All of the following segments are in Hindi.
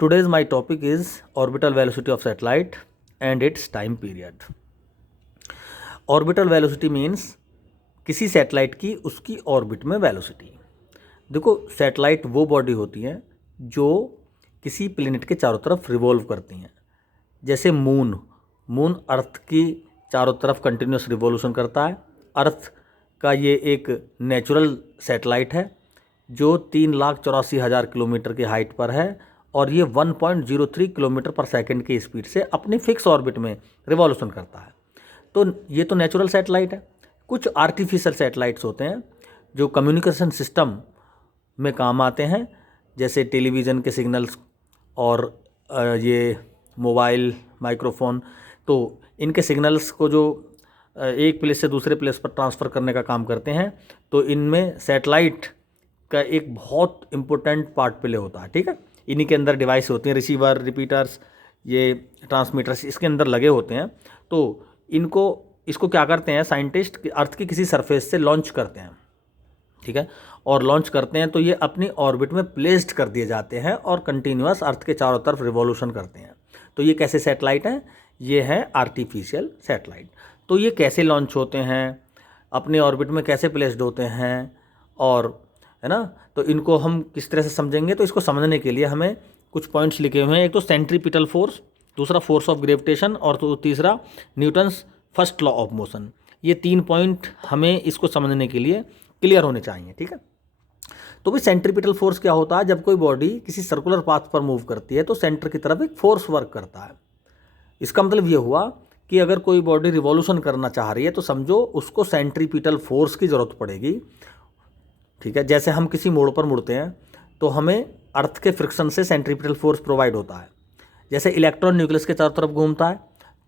Today's my topic is orbital velocity of satellite and its time period. Orbital velocity means किसी सैटेलाइट की उसकी ऑर्बिट में वेलोसिटी। देखो, सैटेलाइट वो बॉडी होती हैं जो किसी प्लेनेट के चारों तरफ रिवॉल्व करती हैं। जैसे मून अर्थ की चारों तरफ कंटिन्यूस रिवॉल्यूशन करता है। अर्थ का ये एक नेचुरल सैटेलाइट है जो 3,84,000 किलोमीटर की हाइट पर है और ये 1.03 किलोमीटर पर सेकंड की स्पीड से अपनी फिक्स ऑर्बिट में रिवॉल्यूशन करता है। तो ये तो नेचुरल सैटेलाइट है। कुछ आर्टिफिशियल सैटेलाइट्स होते हैं जो कम्युनिकेशन सिस्टम में काम आते हैं, जैसे टेलीविज़न के सिग्नल्स और ये मोबाइल माइक्रोफोन। तो इनके सिग्नल्स को जो एक प्लेस से दूसरे प्लेस पर ट्रांसफ़र करने का काम करते हैं, तो इनमें सैटेलाइट का एक बहुत इम्पोर्टेंट पार्ट प्ले होता है। ठीक है, इन्हीं के अंदर डिवाइस होती हैं, रिसीवर, रिपीटर्स, ये ट्रांसमीटर्स इसके अंदर लगे होते हैं। तो इसको क्या करते हैं साइंटिस्ट, अर्थ की किसी सरफेस से लॉन्च करते हैं। ठीक है, और लॉन्च करते हैं तो ये अपनी ऑर्बिट में प्लेस्ड कर दिए जाते हैं और कंटिन्यूअस अर्थ के चारों तरफ रिवॉल्यूशन करते हैं। तो ये कैसे सैटेलाइट हैं? ये हैं आर्टिफिशियल सैटेलाइट। तो ये कैसे लॉन्च होते हैं, अपने ऑर्बिट में कैसे प्लेस्ड होते हैं, और है ना, तो इनको हम किस तरह से समझेंगे। तो इसको समझने के लिए हमें कुछ पॉइंट्स लिखे हुए हैं। एक तो सेंट्रीपिटल फोर्स, दूसरा फोर्स ऑफ ग्रेविटेशन, और तो तीसरा Newton's first law of motion. ये 3 पॉइंट हमें इसको समझने के लिए क्लियर होने चाहिए। ठीक है, तो भाई सेंट्रीपिटल फोर्स क्या होता है? जब कोई बॉडी किसी सर्कुलर पाथ पर मूव करती है तो सेंटर की तरफ एक फोर्स वर्क करता है। इसका मतलब ये हुआ कि अगर कोई बॉडी रिवॉल्यूशन करना चाह रही है तो समझो उसको सेंट्रीपिटल फोर्स की ज़रूरत पड़ेगी। ठीक है, जैसे हम किसी मोड़ पर मुड़ते हैं तो हमें अर्थ के फ्रिक्शन से सेंट्रीपिटल फोर्स प्रोवाइड होता है। जैसे इलेक्ट्रॉन न्यूक्लियस के चारों तरफ घूमता है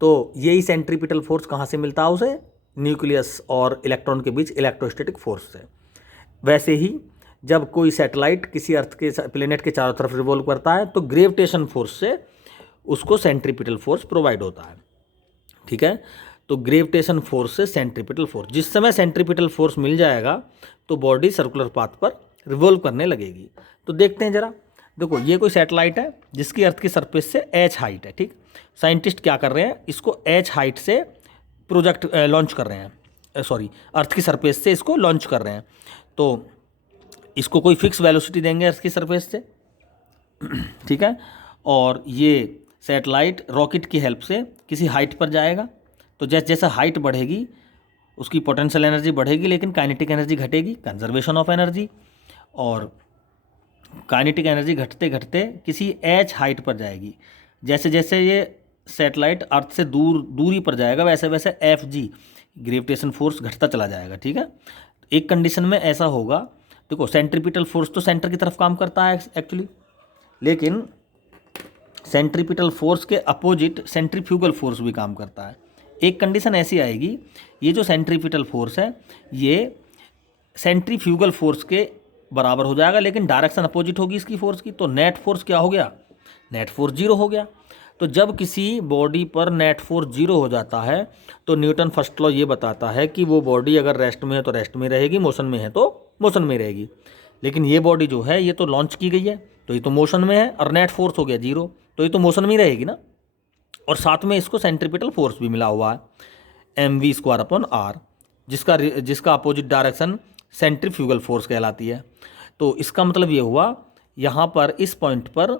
तो यही सेंट्रीपिटल फोर्स कहाँ से मिलता है उसे? न्यूक्लियस और इलेक्ट्रॉन के बीच इलेक्ट्रोस्टैटिक फोर्स से। वैसे ही जब कोई सैटेलाइट किसी अर्थ के प्लेनेट के चारों तरफ रिवॉल्व करता है तो ग्रेविटेशन फोर्स से उसको सेंट्रीपिटल फोर्स प्रोवाइड होता है। ठीक है, तो ग्रेविटेशन फोर्स से सेंट्रीपिटल फोर्स, जिस समय सेंट्रीपिटल फोर्स मिल जाएगा तो बॉडी सर्कुलर पाथ पर रिवॉल्व करने लगेगी। तो देखते हैं जरा। देखो, ये कोई सैटेलाइट है जिसकी अर्थ की सरफेस से h हाइट है। ठीक, साइंटिस्ट क्या कर रहे हैं, इसको h हाइट से लॉन्च कर रहे हैं, सॉरी अर्थ की सरफेस से इसको लॉन्च कर रहे हैं। तो इसको कोई फिक्स वेलोसिटी देंगे अर्थ की सरफेस से। ठीक है, और ये सैटेलाइट रॉकेट की हेल्प से किसी हाइट पर जाएगा। तो जैसे जैसे हाइट बढ़ेगी उसकी पोटेंशियल एनर्जी बढ़ेगी, लेकिन काइनेटिक एनर्जी घटेगी, कंजर्वेशन ऑफ एनर्जी। और काइनेटिक एनर्जी घटते घटते किसी h हाइट पर जाएगी। जैसे जैसे ये सैटेलाइट अर्थ से दूरी पर जाएगा वैसे वैसे Fg ग्रेविटेशन फोर्स घटता चला जाएगा। ठीक है, एक कंडीशन में ऐसा होगा। देखो, सेंट्रीपिटल फोर्स तो सेंटर की तरफ काम करता है एक्चुअली, लेकिन सेंट्रीपिटल फोर्स के अपोजिट सेंट्रीफ्यूगल फोर्स भी काम करता है। एक कंडीशन ऐसी आएगी, ये जो सेंट्रीपिटल फोर्स है ये सेंट्रीफ्यूगल फोर्स के बराबर हो जाएगा, लेकिन डायरेक्शन अपोजिट होगी इसकी फोर्स की। तो नेट फोर्स क्या हो गया? नेट फोर्स 0 हो गया। तो जब किसी बॉडी पर नेट फोर्स 0 हो जाता है तो न्यूटन फर्स्ट लॉ ये बताता है कि वो बॉडी अगर रेस्ट में है तो रेस्ट में रहेगी, मोशन में है तो मोशन में रहेगी। लेकिन ये बॉडी जो है ये तो लॉन्च की गई है तो ये तो मोशन में है, और नेट फोर्स हो गया 0, तो ये तो मोशन में ही रहेगी ना। और साथ में इसको सेंट्रीपिटल फोर्स भी मिला हुआ है mv²/r, जिसका अपोजिट डायरेक्शन सेंट्रीफ्यूगल फोर्स कहलाती है। तो इसका मतलब ये हुआ यहाँ पर इस पॉइंट पर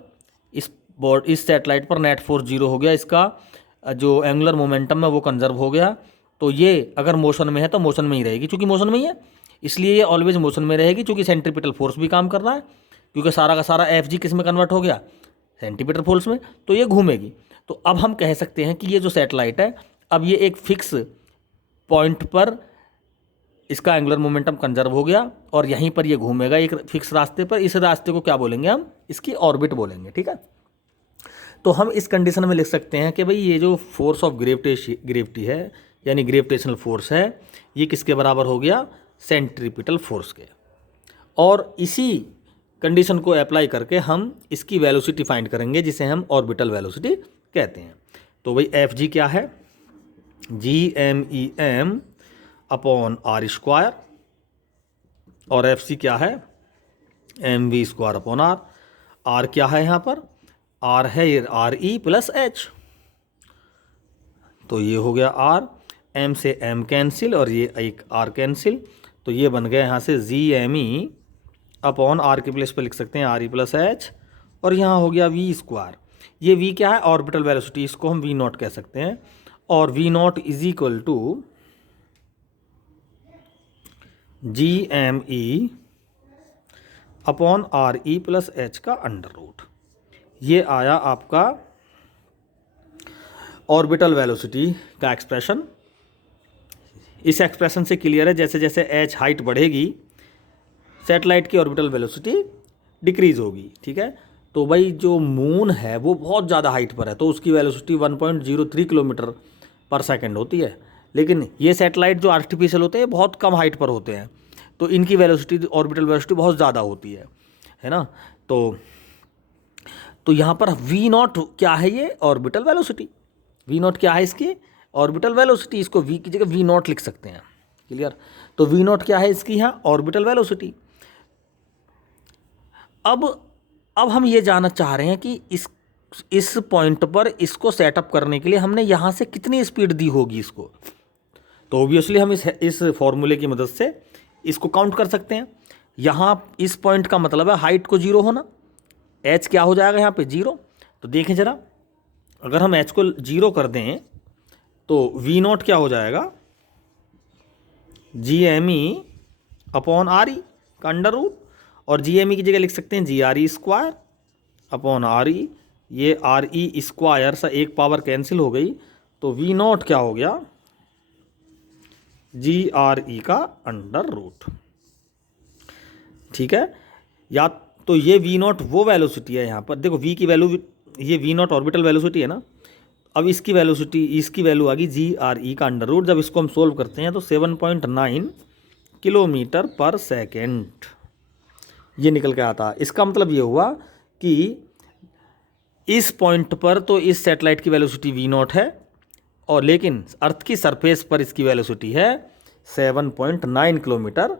इस सैटेलाइट पर नेट फोर्स 0 हो गया, इसका जो एंगुलर मोमेंटम है वो कंजर्व हो गया। तो ये अगर मोशन में है तो मोशन में ही रहेगी, क्योंकि मोशन में ही है इसलिए ये ऑलवेज मोशन में रहेगी, क्योंकि सेंट्रीपिटल फोर्स भी काम कर रहा है, क्योंकि सारा का सारा Fg किस में कन्वर्ट हो गया? सेंट्रीपिटल फोर्स में। तो ये घूमेगी। तो अब हम कह सकते हैं कि ये जो सैटेलाइट है अब ये एक फिक्स पॉइंट पर इसका एंगुलर मोमेंटम कंजर्व हो गया और यहीं पर ये घूमेगा एक फिक्स रास्ते पर। इस रास्ते को क्या बोलेंगे हम? इसकी ऑर्बिट बोलेंगे। ठीक है, तो हम इस कंडीशन में लिख सकते हैं कि भाई ये जो फोर्स ऑफ ग्रेविटी है यानी ग्रेविटेशनल फोर्स है ये किसके बराबर हो गया? सेंट्रीपिटल फोर्स के। और इसी कंडीशन को अप्लाई करके हम इसकी वेलोसिटी फाइंड करेंगे, जिसे हम ऑर्बिटल वेलोसिटी कहते हैं। तो भाई Fg क्या है? Gmem/r², और Fc क्या है? mv²/r। r क्या है यहाँ पर? आर है ये आर ई प्लस एच, तो ये हो गया आर, एम से एम कैंसिल और ये एक आर कैंसिल, तो ये बन गया यहाँ से G M E upon R के प्लेस पर लिख सकते हैं आर ई प्लस एच, और यहाँ हो गया वी स्क्वायर। ये वी क्या है? ऑर्बिटल वेलोसिटी, इसको हम वी नॉट कह सकते हैं, और V naught is equal to G M E upon R E plus H का अंडर रूट। ये आया आपका ऑर्बिटल वेलोसिटी का एक्सप्रेशन। इस एक्सप्रेशन से क्लियर है जैसे जैसे एच हाइट बढ़ेगी सैटेलाइट की ऑर्बिटल वेलोसिटी डिक्रीज होगी, ठीक है। तो भाई जो मून है वो बहुत ज़्यादा हाइट पर है, तो उसकी वेलोसिटी 1.03 किलोमीटर पर सेकंड होती है, लेकिन ये सैटेलाइट जो आर्टिफिशियल होते हैं बहुत कम हाइट पर होते हैं, तो इनकी वेलोसिटी ऑर्बिटल वेलोसिटी बहुत ज़्यादा होती है ना। तो यहाँ पर वी नॉट क्या है? ये ऑर्बिटल वेलोसिटी। वी नॉट क्या है? इसकी ऑर्बिटल वेलोसिटी। इसको वी की जगह वी नॉट लिख सकते हैं, क्लियर। तो वी नॉट क्या है इसकी? यहाँ ऑर्बिटल वेलोसिटी। अब हम ये जानना चाह रहे हैं कि इस पॉइंट पर इसको सेटअप करने के लिए हमने यहाँ से कितनी स्पीड दी होगी इसको। तो ऑब्वियसली हम इस फॉर्मूले की मदद से इसको काउंट कर सकते हैं। यहाँ इस पॉइंट का मतलब है हाइट को 0 होना, एच क्या हो जाएगा यहाँ पे 0। तो देखें ज़रा, अगर हम एच को 0 कर दें तो वी नॉट क्या हो जाएगा? G M E upon R E का अंडर रूट, और जी एम ई की जगह लिख सकते हैं G R E square upon R E. ये आर ई स्क्वायर सा एक पावर कैंसिल हो गई, तो वी नॉट क्या हो गया? जी आर ई का अंडर रूट, ठीक है। या तो ये वी नॉट वो वेलोसिटी है, यहाँ पर देखो वी की वैल्यू, ये वी नॉट ऑर्बिटल वेलोसिटी है ना। अब इसकी वैल्यू आ गई जी आर ई का अंडर रूट। जब इसको हम सोल्व करते हैं तो 7.9 किलोमीटर पर सेकेंड ये निकल के आता। इसका मतलब ये हुआ कि इस पॉइंट पर तो इस सैटेलाइट की वेलोसिटी वी नॉट है, और लेकिन अर्थ की सरफेस पर इसकी वेलोसिटी है 7.9 किलोमीटर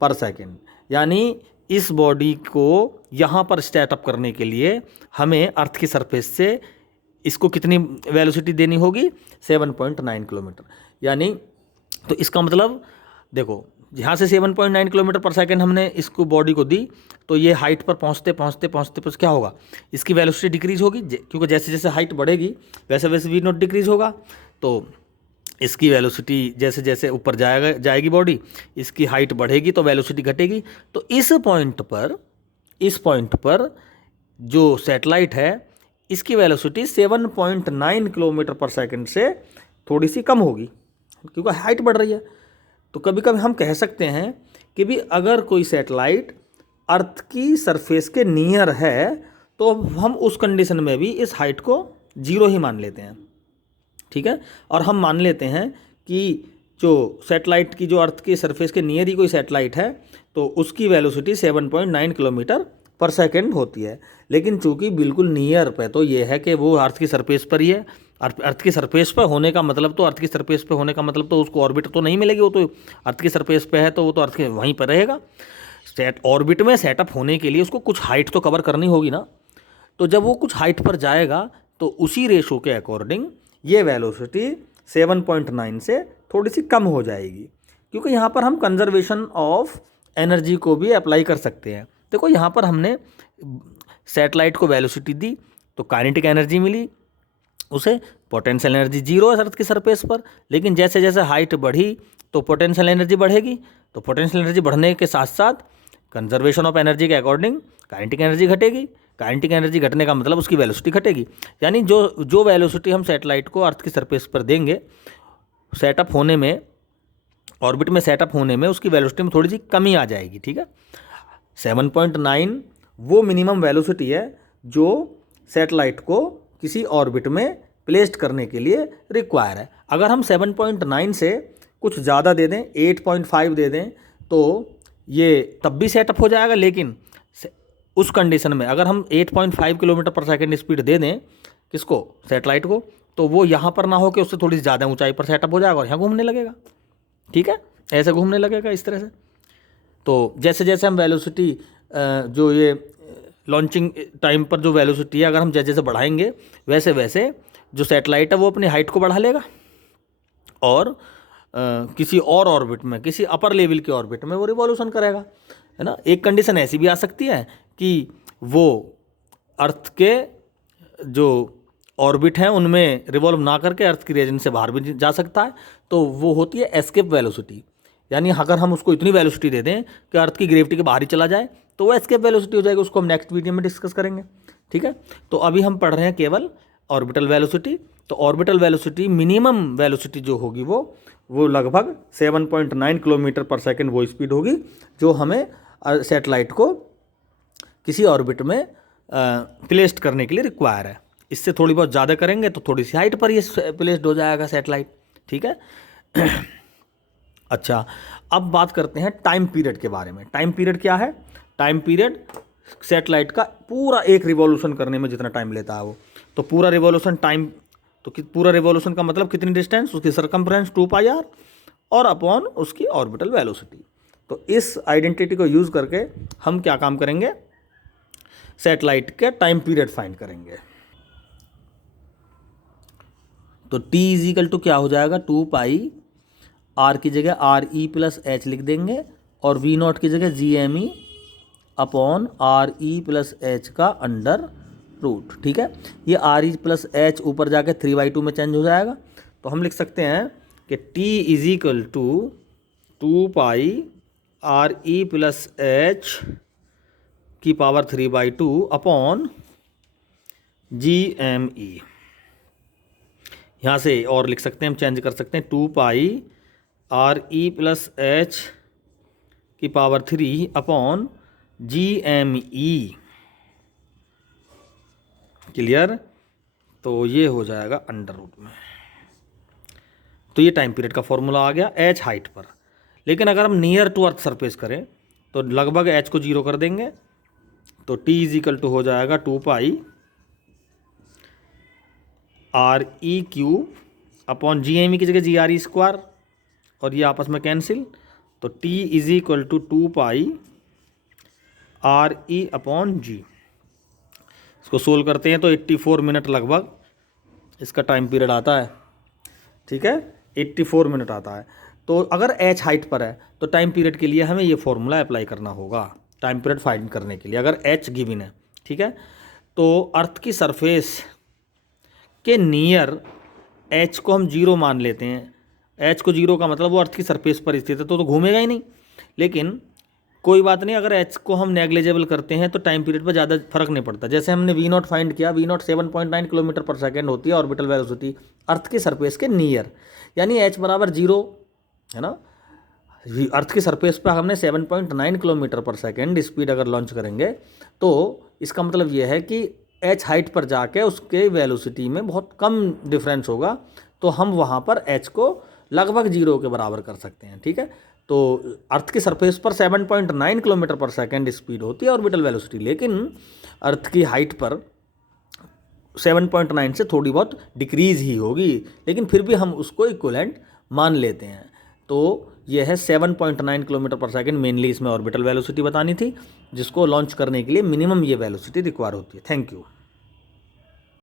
पर सेकेंड। यानी इस बॉडी को यहाँ पर स्टार्टअप करने के लिए हमें अर्थ की सरफेस से इसको कितनी वेलोसिटी देनी होगी? 7.9 किलोमीटर। यानी तो इसका मतलब देखो, यहाँ से 7.9 किलोमीटर पर सेकंड हमने इसको बॉडी को दी, तो ये हाइट पर पहुँचते क्या होगा? इसकी वेलोसिटी डिक्रीज होगी, क्योंकि जैसे जैसे हाइट बढ़ेगी वैसे वैसे वी नॉट डिक्रीज होगा। तो इसकी वेलोसिटी जैसे जैसे ऊपर जाएगी बॉडी, इसकी हाइट बढ़ेगी तो वेलोसिटी घटेगी। तो इस पॉइंट पर जो सैटेलाइट है इसकी वेलोसिटी 7.9 किलोमीटर पर सेकंड से थोड़ी सी कम होगी, क्योंकि हाइट बढ़ रही है। तो कभी कभी हम कह सकते हैं कि भी अगर कोई सैटेलाइट अर्थ की सरफेस के नियर है तो हम उस कंडीशन में भी इस हाइट को 0 ही मान लेते हैं, ठीक है। और हम मान लेते हैं कि जो सैटेलाइट की जो अर्थ की सरफेस के नियर ही कोई सैटेलाइट है तो उसकी वेलोसिटी 7.9 किलोमीटर पर सेकंड होती है। लेकिन चूंकि बिल्कुल नियर पे तो ये है कि वो अर्थ की सरफेस पर ही है। अर्थ की सरफेस पर होने का मतलब तो उसको ऑर्बिट तो नहीं मिलेगी, वो तो अर्थ की सरफेस पे है तो वो तो अर्थ के वहीं पर रहेगा। ऑर्बिट में सेटअप होने के लिए उसको कुछ हाइट तो कवर करनी होगी ना। तो जब वो कुछ हाइट पर जाएगा तो उसी रेशो के अकॉर्डिंग ये वेलोसिटी 7.9 से थोड़ी सी कम हो जाएगी, क्योंकि यहाँ पर हम कंजर्वेशन ऑफ एनर्जी को भी अप्लाई कर सकते हैं। देखो यहाँ पर हमने सैटेलाइट को वेलोसिटी दी तो काइनेटिक एनर्जी मिली उसे, पोटेंशियल एनर्जी 0 है अर्थ की सरफेस पर, लेकिन जैसे जैसे हाइट बढ़ी तो पोटेंशियल एनर्जी बढ़ेगी। तो पोटेंशियल एनर्जी बढ़ने के साथ साथ कंजर्वेशन ऑफ एनर्जी के अकॉर्डिंग काइनेटिक एनर्जी घटेगी। काइनेटिक एनर्जी घटने का मतलब उसकी वेलोसिटी घटेगी। यानी जो वेलोसिटी हम सैटेलाइट को अर्थ की सरफेस पर देंगे सेटअप होने में, ऑर्बिट में सेटअप होने में उसकी वेलोसिटी में थोड़ी सी कमी आ जाएगी, ठीक है। 7.9 वो मिनिमम वेलोसिटी है जो सैटेलाइट को किसी ऑर्बिट में प्लेस्ड करने के लिए रिक्वायर है। अगर हम 7.9 से कुछ ज़्यादा दे दें, 8.5 दे दें, तो ये तब भी सेटअप हो जाएगा। लेकिन उस कंडीशन में अगर हम 8.5 किलोमीटर पर सेकंड स्पीड दे दें किसको? सैटेलाइट को, तो वो यहाँ पर ना हो कि उससे थोड़ी सी ज़्यादा ऊंचाई पर सेटअप हो जाएगा और यहाँ घूमने लगेगा, ठीक है, ऐसे घूमने लगेगा इस तरह से। तो जैसे जैसे हम वेलोसिटी जो ये लॉन्चिंग टाइम पर जो वेलोसिटी है, अगर हम जैसे जैसे बढ़ाएंगे वैसे वैसे जो सैटेलाइट है वो अपनी हाइट को बढ़ा लेगा और किसी और ऑर्बिट में, किसी अपर लेवल के ऑर्बिट में वो रिवॉल्यूशन करेगा, है ना। एक कंडीशन ऐसी भी आ सकती है कि वो अर्थ के जो ऑर्बिट हैं उनमें रिवॉल्व ना करके अर्थ की रीजन से बाहर भी जा सकता है, तो वो होती है एस्केप वेलोसिटी। यानी अगर हम उसको इतनी वेलोसिटी दे दें कि अर्थ की ग्रेविटी के बाहर ही चला जाए तो वो एस्केप वेलोसिटी हो जाएगी। उसको हम नेक्स्ट वीडियो में डिस्कस करेंगे, ठीक है। तो अभी हम पढ़ रहे हैं केवल ऑर्बिटल वेलोसिटी। तो ऑर्बिटल वेलोसिटी मिनिमम वेलोसिटी जो होगी वो लगभग 7.9 किलोमीटर पर सेकेंड वो स्पीड होगी जो हमें सैटेलाइट को किसी ऑर्बिट में प्लेस्ड करने के लिए रिक्वायर है। इससे थोड़ी बहुत ज़्यादा करेंगे तो थोड़ी सी हाइट पर ये प्लेस्ड हो जाएगा सैटेलाइट, ठीक है। अच्छा, अब बात करते हैं टाइम पीरियड के बारे में। टाइम पीरियड क्या है? टाइम पीरियड सैटेलाइट का पूरा एक रिवॉल्यूशन करने में जितना टाइम लेता है वो, तो पूरा रिवॉल्यूशन टाइम, तो पूरा रिवॉल्यूशन का मतलब कितनी डिस्टेंस, उसकी सरकमफ्रेंस 2πr और अपॉन उसकी ऑर्बिटल वेलोसिटी। तो इस आइडेंटिटी को यूज़ करके हम क्या काम करेंगे, सैटेलाइट के टाइम पीरियड फाइंड करेंगे। तो t इजिकल टू क्या हो जाएगा, 2πr की जगह RE+H लिख देंगे और V0 की जगह GME अपॉन RE+H का अंडर रूट, ठीक है। ये RE+H ऊपर जाके 3/2 में चेंज हो जाएगा, तो हम लिख सकते हैं कि t इजिकल टू 2πRE+H की पावर 3/2 अपॉन GME। यहाँ से और लिख सकते हैं, हम चेंज कर सकते हैं, 2πRE+H की पावर 3 अपॉन GME। क्लियर? तो ये हो जाएगा अंडर रूट में। तो ये टाइम पीरियड का फॉर्मूला आ गया एच हाइट पर। लेकिन अगर हम नियर टू अर्थ सरफेस करें तो लगभग एच को 0 कर देंगे, तो t इजिकल टू हो जाएगा 2πRE³ अपॉन GME की जगह GRE² और ये आपस में कैंसिल, तो t is equal to 2πRE upon G। इसको सोल्व करते हैं तो 84 मिनट लगभग इसका टाइम पीरियड आता है, ठीक है, 84 मिनट आता है। तो अगर h हाइट पर है तो टाइम पीरियड के लिए हमें ये फॉर्मूला अप्लाई करना होगा टाइम पीरियड फाइंड करने के लिए, अगर h गिवन है, ठीक है। तो अर्थ की सरफेस के नियर h को हम 0 मान लेते हैं। h को 0 का मतलब वो अर्थ की सरफेस पर स्थित है तो घूमेगा ही नहीं। लेकिन कोई बात नहीं, अगर h को हम नेग्लिजिबल करते हैं तो टाइम पीरियड पर ज़्यादा फर्क नहीं पड़ता। जैसे हमने V0 फाइंड किया, V0 7.9 किलोमीटर पर सेकेंड होती है ऑर्बिटल वेलोसिटी अर्थ की सरफेस के नियर, यानी h बराबर 0 है ना। अर्थ की सरफेस पर हमने 7.9 किलोमीटर पर सेकेंड स्पीड अगर लॉन्च करेंगे तो इसका मतलब ये है कि h हाइट पर जाके उसके वेलोसिटी में बहुत कम डिफरेंस होगा, तो हम वहाँ पर h को लगभग 0 के बराबर कर सकते हैं, ठीक है। तो अर्थ की सरफेस पर 7.9 किलोमीटर पर सेकेंड स्पीड होती है ऑर्बिटल वेलोसिटी, लेकिन अर्थ की हाइट पर 7.9 से थोड़ी बहुत डिक्रीज़ ही होगी, लेकिन फिर भी हम उसको इक्विवेलेंट मान लेते हैं। तो यह है 7.9 किलोमीटर पर सेकेंड, मेनली इसमें ऑर्बिटल वेलोसिटी बतानी थी जिसको लॉन्च करने के लिए मिनिमम ये वेलोसिटी रिक्वायर होती है। Thank you.